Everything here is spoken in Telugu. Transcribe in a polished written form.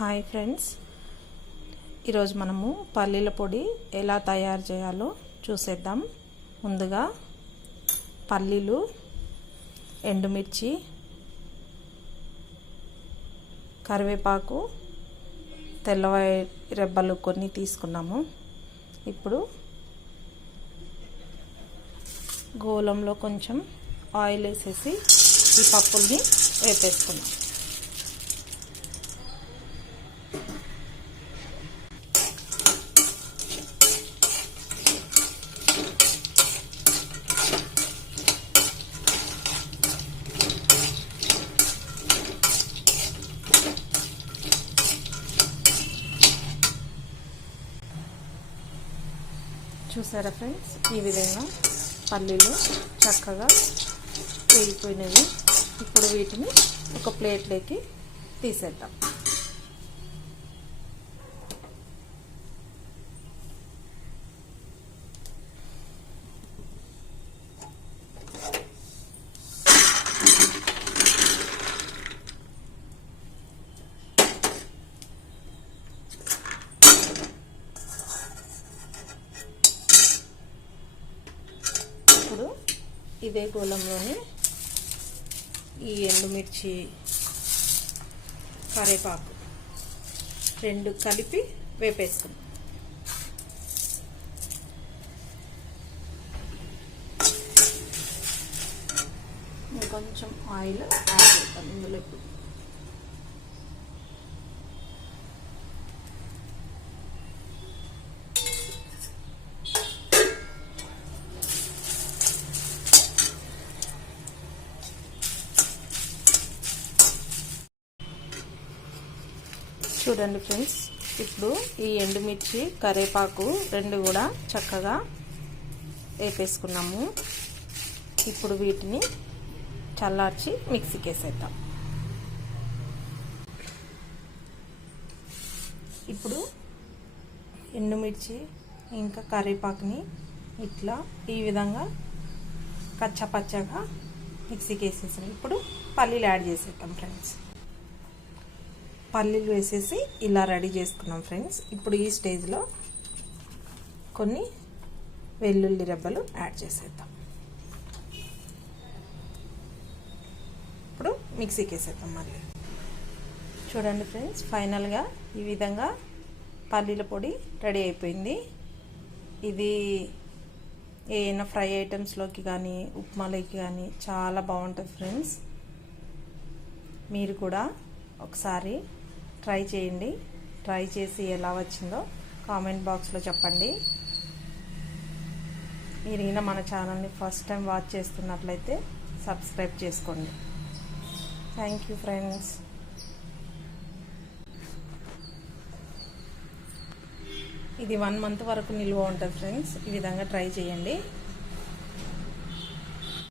హాయ్ ఫ్రెండ్స్, ఈరోజు మనము పల్లీల పొడి ఎలా తయారు చేయాలో చూసేద్దాం. ముందుగా పల్లీలు, ఎండుమిర్చి, కరివేపాకు, తెల్లవాయి రెబ్బలు కొన్ని తీసుకున్నాము. ఇప్పుడు గోళంలో కొంచెం ఆయిల్ వేసేసి ఈ పప్పుల్ని వేపేసుకున్నాం. చూసారా ఫ్రెండ్స్, ఈ విధంగా పల్లీలు చక్కగా వేగిపోయినవి. ఇప్పుడు వీటిని ఒక ప్లేట్లోకి తీసేద్దాం. ఇప్పుడు ఇదే గోళంలోనే ఈ ఎండుమిర్చి, కరివేపాకు రెండు కలిపి వేపేసుకున్నాం. కొంచెం ఆయిల్ యాడ్ చేద్దాం ఇందులో. ఇప్పుడు చూడండి ఫ్రెండ్స్, ఇప్పుడు ఈ ఎండుమిర్చి, కరివేపాకు రెండు కూడా చక్కగా వేపేసుకున్నాము. ఇప్పుడు వీటిని చల్లార్చి మిక్సీకి వేసేద్దాం. ఇప్పుడు ఎండుమిర్చి ఇంకా కరివేపాకుని ఇట్లా ఈ విధంగా కచ్చపచ్చగా మిక్సీకి వేసేసాం. ఇప్పుడు పల్లీలు యాడ్ చేసేద్దాం ఫ్రెండ్స్. పల్లీలు వేసేసి ఇలా రెడీ చేసుకున్నాం ఫ్రెండ్స్. ఇప్పుడు ఈ స్టేజ్లో కొన్ని వెల్లుల్లి రెబ్బలు యాడ్ చేసేద్దాం. ఇప్పుడు మిక్సీకి వేసేద్దాం మళ్ళీ. చూడండి ఫ్రెండ్స్, ఫైనల్గా ఈ విధంగా పల్లీల పొడి రెడీ అయిపోయింది. ఇది ఏమైనా ఫ్రై ఐటమ్స్లోకి కానీ ఉప్మాలోకి కానీ చాలా బాగుంటుంది ఫ్రెండ్స్. మీరు కూడా ఒకసారి ట్రై చేయండి. ట్రై చేసి ఎలా వచ్చిందో కామెంట్ బాక్స్లో చెప్పండి. మీరు అయినా మన ఛానల్ని ఫస్ట్ టైం వాచ్ చేస్తున్నట్లయితే సబ్స్క్రైబ్ చేసుకోండి. Thank you friends. ఇది 1 మంత్ వరకు నిల్వ ఉంటుంది ఫ్రెండ్స్. ఈ విధంగా ట్రై చేయండి.